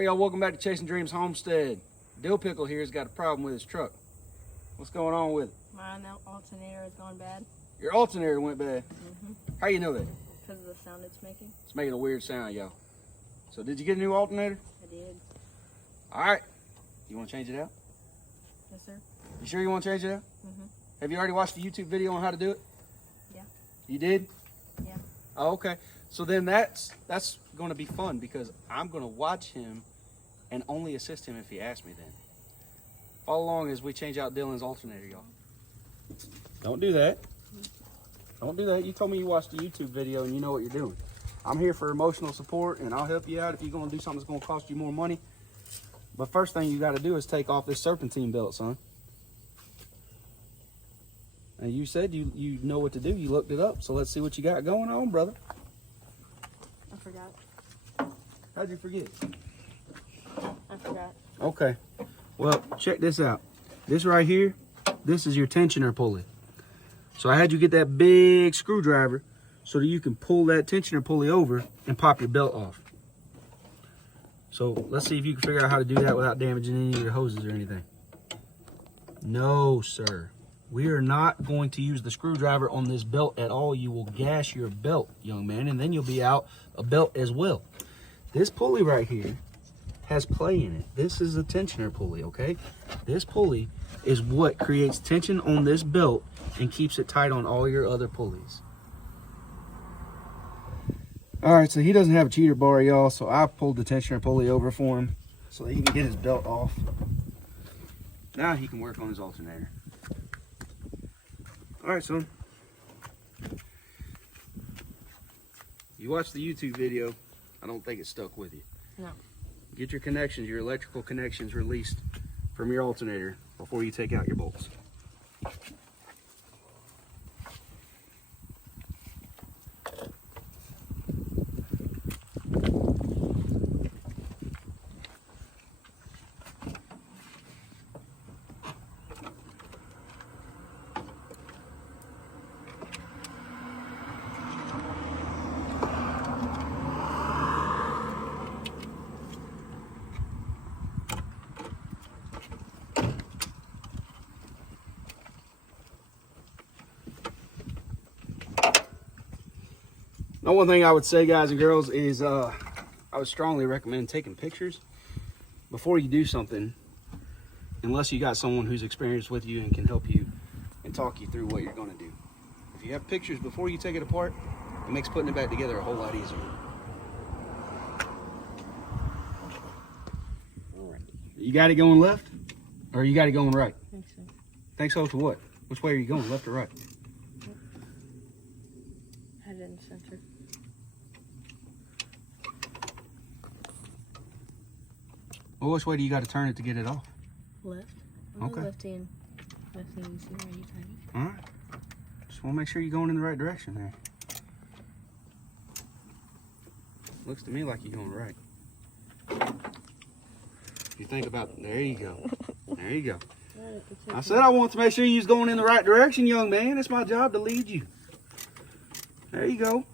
All right, y'all, welcome back to Chasing Dreams Homestead. Dill Pickle here has got a problem with his truck. What's going on with it? My alternator has gone bad. Your alternator went bad? Mm-hmm. How you know that? Because of the sound it's making. It's making a weird sound, y'all. So did you get a new alternator? I did. All right. You want to change it out? Yes, sir. You sure you want to change it out? Mm-hmm. Have you already watched the YouTube video on how to do it? Yeah. You did? Yeah. Oh, okay. So then that's going to be fun because I'm going to watch him and only assist him if he asks me then. Follow along as we change out Dylan's alternator, y'all. Don't do that. Don't do that. You told me you watched the YouTube video and you know what you're doing. I'm here for emotional support and I'll help you out if you're going to do something that's going to cost you more money. But first thing you got to do is take off this serpentine belt, son. And you said you know what to do. You looked it up. So let's see what you got going on, brother. I forgot. How'd you forget? I forgot. Okay. Well, check this out. This right here, this is your tensioner pulley. So I had you get that big screwdriver so that you can pull that tensioner pulley over and pop your belt off. So let's see if you can figure out how to do that without damaging any of your hoses or anything. No, sir. We are not going to use the screwdriver on this belt at all. You will gash your belt, young man, and then you'll be out a belt as well. This pulley right here has play in it. This is a tensioner pulley, okay? This pulley is what creates tension on this belt and keeps it tight on all your other pulleys. All right, so he doesn't have a cheater bar, y'all, so I pulled the tensioner pulley over for him so that he can get his belt off. Now he can work on his alternator. All right, son. You watched the YouTube video. I don't think it stuck with you. No. Get your connections, your electrical connections released from your alternator before you take out your bolts. Now, one thing I would say, guys and girls, is I would strongly recommend taking pictures before you do something, unless you got someone who's experienced with you and can help you and talk you through what you're going to do. If you have pictures before you take it apart, it makes putting it back together a whole lot easier. All right. You got it going left, or you got it going right? I think so. Think so to what? Which way are you going, left or right? Head in the center. Well, which way do you got to turn it to get it off? Left. Okay. Left hand. Left hand, you see where you turn it. All right. Just want to make sure you're going in the right direction there. Looks to me like you're going right. You think about, there you go. There you go. I said I want to make sure you're going in the right direction, young man. It's my job to lead you. There you go.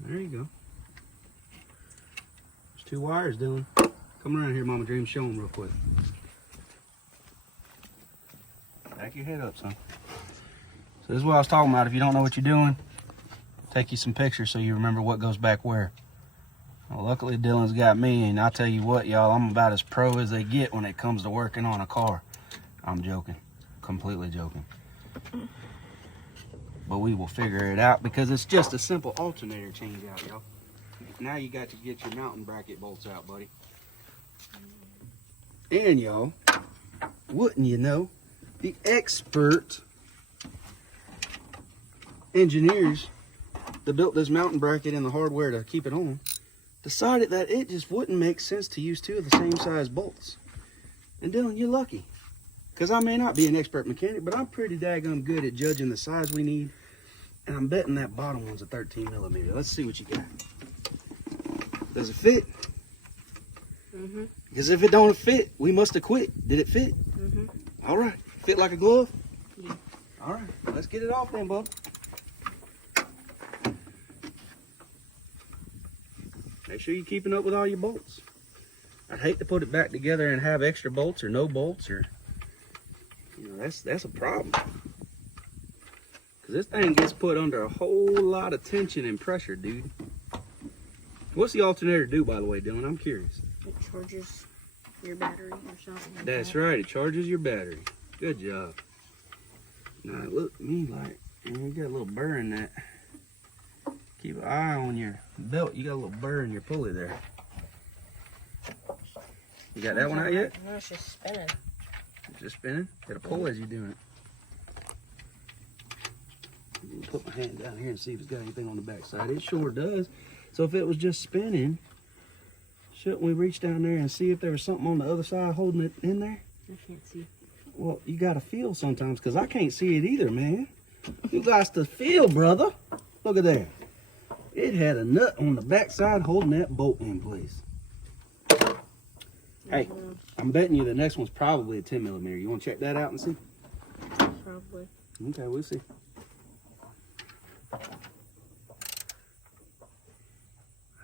There you go. There's two wires, Dylan. Come around here, Mama Dream. Show them real quick. Back your head up, son. So this is what I was talking about. If you don't know what you're doing, take you some pictures so you remember what goes back where. Well, luckily Dylan's got me, and I tell you what, y'all, I'm about as pro as they get when it comes to working on a car. I'm joking. Completely joking. But we will figure it out because it's just a simple alternator change out, y'all. Now you got to get your mountain bracket bolts out, buddy. And y'all, wouldn't you know, the expert engineers that built this mountain bracket and the hardware to keep it on decided that it just wouldn't make sense to use two of the same size bolts. And Dylan, you're lucky. Because I may not be an expert mechanic, but I'm pretty daggone good at judging the size we need. And I'm betting that bottom one's a 13 millimeter. Let's see what you got. Does it fit? Mm-hmm. Because if it don't fit, we must have quit. Did it fit? Mm-hmm. All right. Fit like a glove? Yeah. All right. Let's get it off then, bub. Make sure you're keeping up with all your bolts. I'd hate to put it back together and have extra bolts or no bolts, or that's a problem. Cause this thing gets put under a whole lot of tension and pressure, dude. What's the alternator do, by the way, Dylan? I'm curious. It charges your battery or something like That's that. right. It charges your battery. Good job. Now it looked to me like you got a little burr in that. Keep an eye on your belt. You got a little burr in your pulley there. You got that one out yet? No, it's just spinning. It's just spinning? Gotta pull as you're doing it. I'm gonna put my hand down here and see if it's got anything on the back side. It sure does. So if it was just spinning, shouldn't we reach down there and see if there was something on the other side holding it in there? I can't see. Well, you gotta feel sometimes, because I can't see it either, man. You got to feel, brother. Look at that. It had a nut on the back side holding that bolt in place. Hey, I'm betting you the next one's probably a 10 millimeter. You want to check that out and see? Probably. Okay, we'll see. I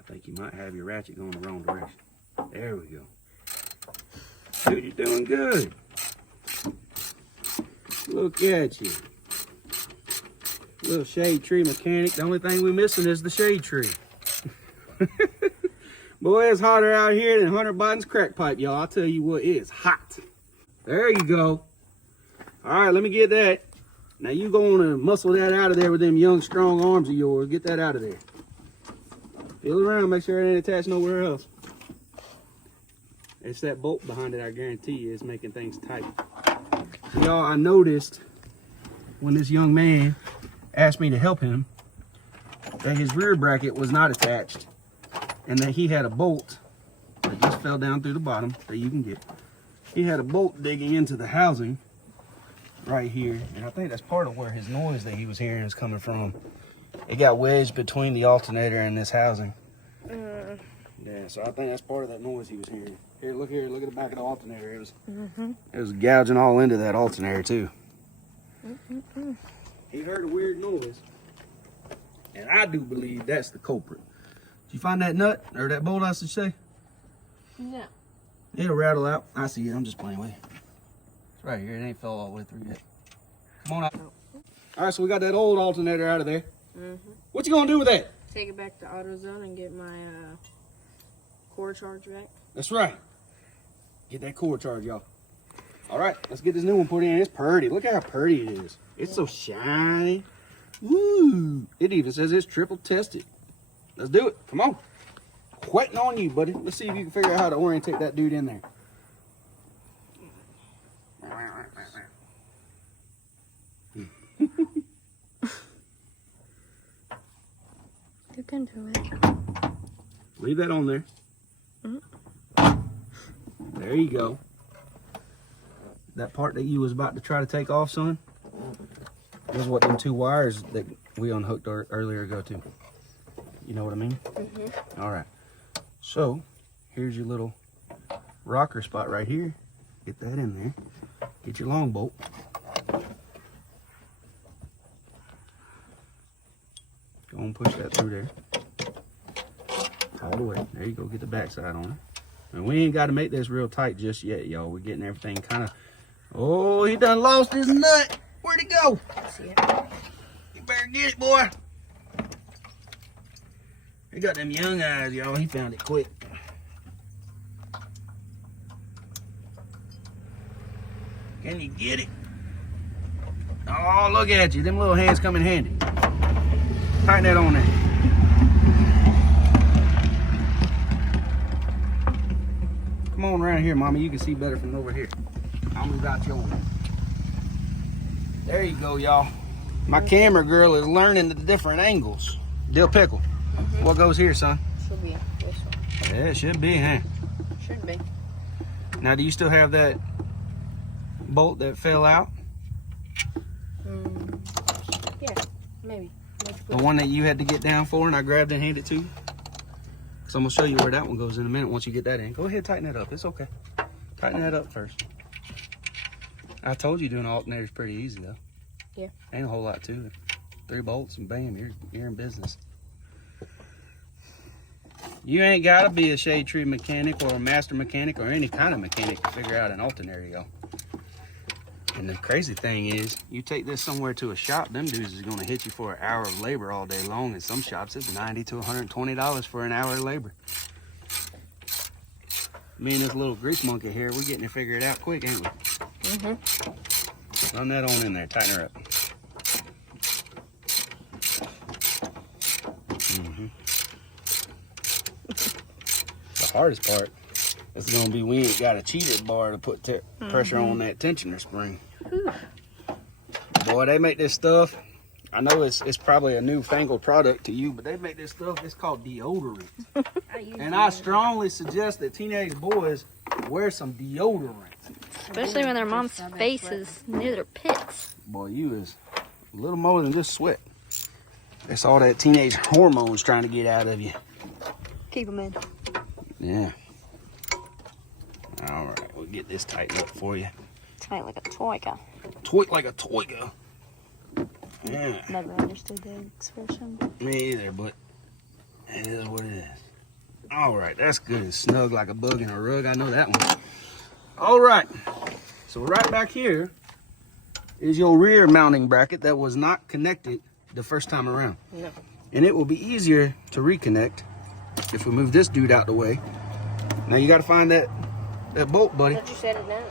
think you might have your ratchet going the wrong direction. There we go. Dude, you're doing good. Look at you. Little shade tree mechanic. The only thing we're missing is the shade tree. Boy, it's hotter out here than Hunter Biden's crack pipe, y'all. I'll tell you what, it is hot. There you go. All right, let me get that. Now you go on and muscle that out of there with them young, strong arms of yours. Get that out of there. Feel it around, make sure it ain't attached nowhere else. It's that bolt behind it, I guarantee you, is making things tight. Y'all, I noticed when this young man asked me to help him that his rear bracket was not attached and that he had a bolt that just fell down through the bottom that you can get. He had a bolt digging into the housing right here, and I think that's part of where his noise that he was hearing is coming from. It got wedged between the alternator and this housing. Yeah, so I think that's part of that noise he was hearing. Here, look at the back of the alternator. It was gouging all into that alternator too. He heard a weird noise, and I do believe that's the culprit. Did you find that nut, or that bolt, I should say? No. It'll rattle out. I see it. I'm just playing with it. It's right here. It ain't fell all the way through yet. Come on out. All right, so we got that old alternator out of there. What you gonna do with that? Take it back to AutoZone and get my cord charge back. That's right. Get that cord charge, y'all. All right, let's get this new one put in. It's pretty. Look how pretty it is. It's so shiny. Woo! It even says it's triple tested. Let's do it. Come on. Quitting on you, buddy. Let's see if you can figure out how to orientate that dude in there. You can do it. Leave that on there. There you go. That part that you was about to try to take off, son, is what them two wires that we unhooked earlier go to. You know what I mean? All right. So, here's your little rocker spot right here. Get that in there. Get your long bolt. Go and push that through there. All the way. There you go. Get the backside on it. And we ain't got to make this real tight just yet, y'all. We're getting everything kind of... Oh, he done lost his nut. Where'd he go? See it? You better get it, boy. He got them young eyes, y'all. He found it quick. Can you get it? Oh, look at you. Them little hands come in handy. Tighten that on there. Come on around here, Mama. You can see better from over here. I'll move out your way. There you go, y'all. My camera girl is learning the different angles. Dill pickle. What goes here, son? Should be this one. Yeah, it should be, huh? Should be. Now, do you still have that bolt that fell out? Yeah, maybe. The one that you had to get down for and I grabbed and handed to you? Because I'm going to show you where that one goes in a minute once you get that in. Go ahead, tighten that up. It's okay. Tighten that up first. I told you doing an alternator is pretty easy, though. Yeah. Ain't a whole lot to it. 3 bolts and bam, you're in business. You ain't got to be a shade tree mechanic or a master mechanic or any kind of mechanic to figure out an alternator, y'all. And the crazy thing is, you take this somewhere to a shop, them dudes is going to hit you for an hour of labor all day long. In some shops, it's $90 to $120 for an hour of labor. Me and this little grease monkey here, we're getting it figured out quick, ain't we? Mm-hmm. Run that on in there, tighten her up. Mm-hmm. The hardest part is going to be we ain't got a cheated bar to put pressure on that tensioner spring. Boy, they make this stuff. I know it's probably a newfangled product to you, but they make this stuff. It's called deodorant. And I strongly suggest that teenage boys wear some deodorant. Especially when their mom's face is near their pits. Boy, you is a little more than just sweat. It's all that teenage hormones trying to get out of you. Keep them in. Yeah. All right, we'll get this tightened up for you. Tight like a toyka. Tweak like a toyga. Yeah. Never understood that expression. Me either, but it is what it is. All right, that's good and snug like a bug in a rug. I know that one. All right, so right back here is your rear mounting bracket that was not connected the first time around. No. And it will be easier to reconnect if we move this dude out the way. Now you got to find that bolt, buddy. I thought you set it down.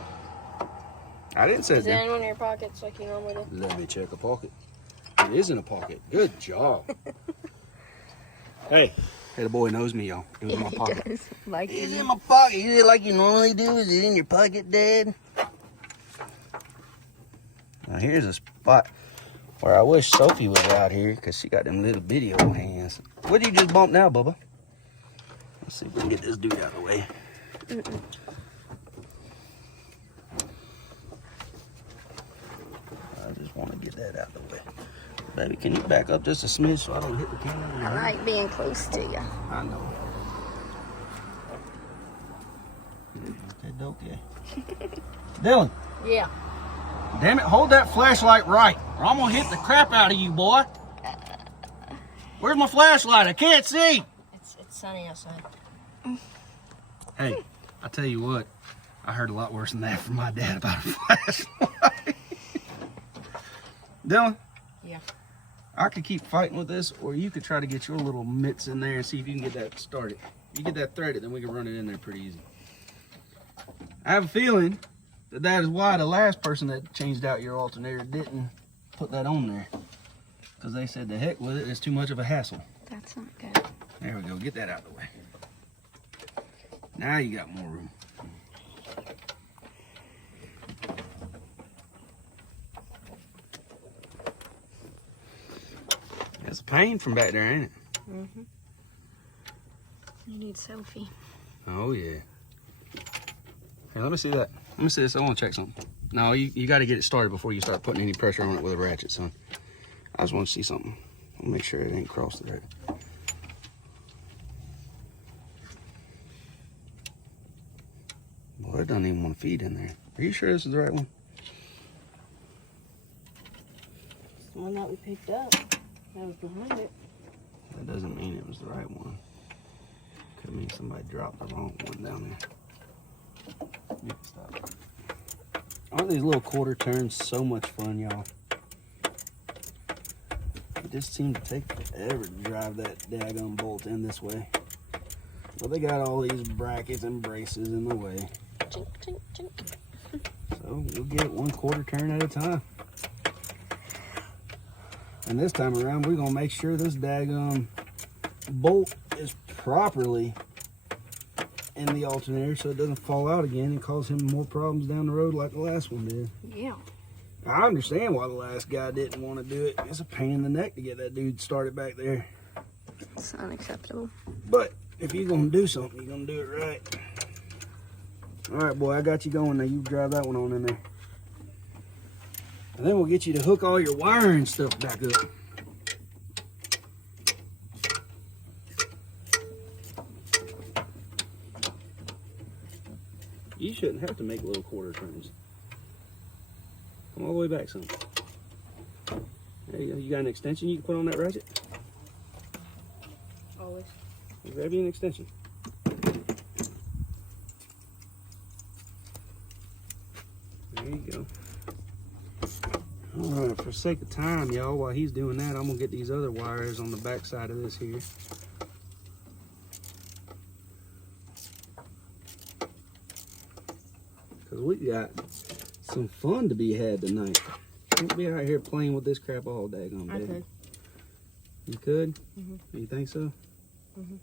I didn't set it Is it down. in one of your pockets like you normally do? Let me check a pocket. It is in a pocket. Good job. Hey, the boy knows me, y'all. It was in my pocket. Does. Like It's in my pocket. Is it like you normally do? Is it in your pocket, Dad? Now here's a spot where I wish Sophie was out here because she got them little bitty old hands. What did you just bump now, Bubba? Let's see if we can get this dude out of the way. I just want to get that out of the way. Baby, can you back up just a smidge so I don't hit the camera? I like being close to you. I know. Okay, dope, yeah. Dylan, Yeah. damn it, hold that flashlight right, or I'm gonna hit the crap out of you, boy. Where's my flashlight? I can't see. It's sunny outside. Hey, I tell you what, I heard a lot worse than that from my dad about a flashlight. Dylan? Yeah. I could keep fighting with this, or you could try to get your little mitts in there and see if you can get that started. You get that threaded, then we can run it in there pretty easy. I have a feeling that that is why the last person that changed out your alternator didn't put that on there. Because they said, the heck with it, it's too much of a hassle. That's not good. There we go, get that out of the way. Now you got more room. It's a pain from back there, ain't it? Mm-hmm. You need Sophie. Oh, yeah. Hey, let me see that. Let me see this. I want to check something. No, you got to get it started before you start putting any pressure on it with a ratchet, son. I just want to see something. I'll make sure it ain't crossed the right. Boy, it doesn't even want to feed in there. Are you sure this is the right one? The one that we picked up. That was behind it. That doesn't mean it was the right one. Could mean somebody dropped the wrong one down there. You can stop. Aren't these little quarter turns so much fun, y'all? It just seems to take forever to drive that daggone bolt in this way. But they got all these brackets and braces in the way. Chink, chink, chink. So we'll get it 1/4 turn at a time. And this time around, we're gonna make sure this daggone bolt is properly in the alternator so it doesn't fall out again and cause him more problems down the road like the last one did. Yeah. I understand why the last guy didn't want to do it. It's a pain in the neck to get that dude started back there. It's unacceptable. But if you're gonna do something, you're gonna do it right. All right, boy, I got you going now. You drive that one on in there. And then we'll get you to hook all your wiring stuff back up. You shouldn't have to make little quarter turns. Come all the way back some. There you go. You got an extension you can put on that ratchet? Always. Grab you an extension. There you go. Alright, for sake of time, y'all, while he's doing that, I'm gonna get these other wires on the back side of this here. Cause we got some fun to be had tonight. Can't be out here playing with this crap all day, baby. I could. You could? Mm-hmm. You think so? Mm-hmm.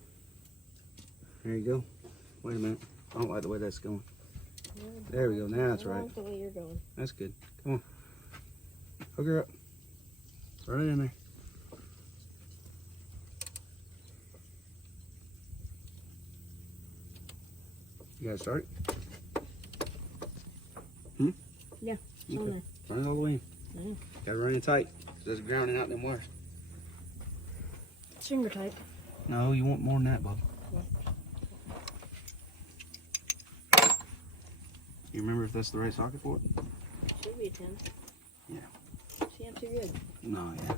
There you go. Wait a minute. I don't like the way that's going. There we go. Now that's right. The way you're going. That's good. Come on. Hook her up. Throw it in there. You gotta start it? Yeah. It's on there. Run it all the way in. Mm. Gotta run it tight. So it's grounding out them wires. It's finger tight. No, you want more than that, bub. You remember if that's the right socket for it? Should be a 10. Yeah. See, I'm too good. No, yeah.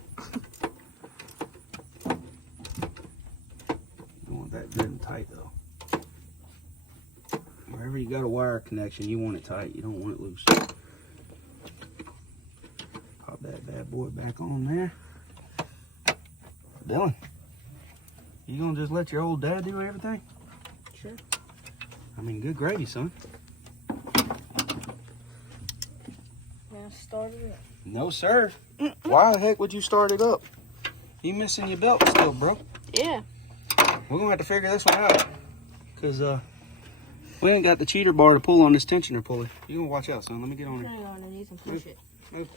You want that good and tight though. Wherever you got a wire connection, you want it tight. You don't want it loose. Pop that bad boy back on there. Dylan, you gonna just let your old dad do everything? Sure. I mean, good gravy, son. Now start it up. No, sir. Why the heck would you start it up? You missing your belt still, bro. Yeah. We're gonna have to figure this one out. Cause we ain't got the cheater bar to pull on this tensioner pulley. You gonna watch out, son. Let me get on I'm there. gonna go underneath and push it. Move.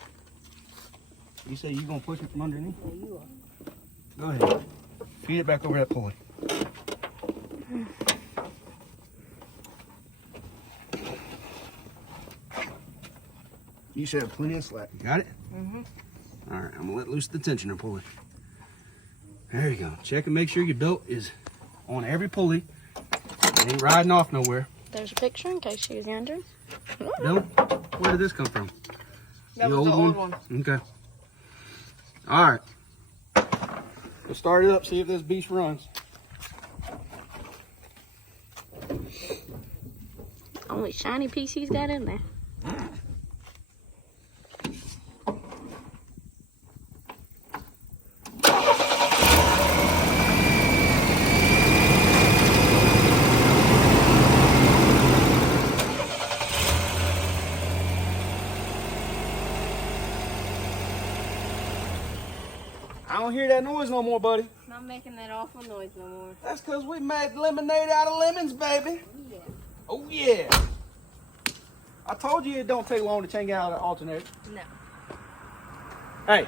You say you gonna push it from underneath? Yeah, you are. Go ahead. Feed it back over that pulley. You should have plenty of slack. You got it? Mm-hmm. All right, I'm gonna let loose the tensioner pulley. There you go. Check and make sure your belt is on every pulley. It ain't riding off nowhere. There's a picture in case you was wondering. Dylan, where did this come from? That was the old one. Okay. All right. We'll start it up, see if this beast runs. Only shiny piece he's got in there. I don't hear that noise no more, buddy. Not making that awful noise no more. That's because we made lemonade out of lemons, baby. Yeah. Oh, yeah. I told you it don't take long to change out an alternator. No. Hey,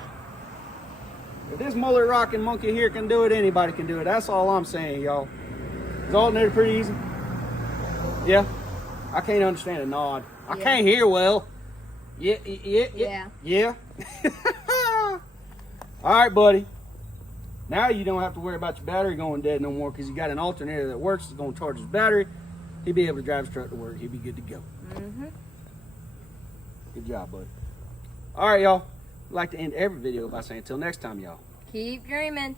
if this mullet rocking monkey here can do it, anybody can do it. That's all I'm saying, y'all. Is the alternator pretty easy? Yeah? I can't understand a nod. I Yeah. can't hear well. Yeah. All right, buddy. Now you don't have to worry about your battery going dead no more because you got an alternator that works. It's going to charge his battery. He'll be able to drive his truck to work. He'll be good to go. Mm-hmm. Good job, buddy. All right, y'all. I'd like to end every video by saying until next time, y'all. Keep dreaming.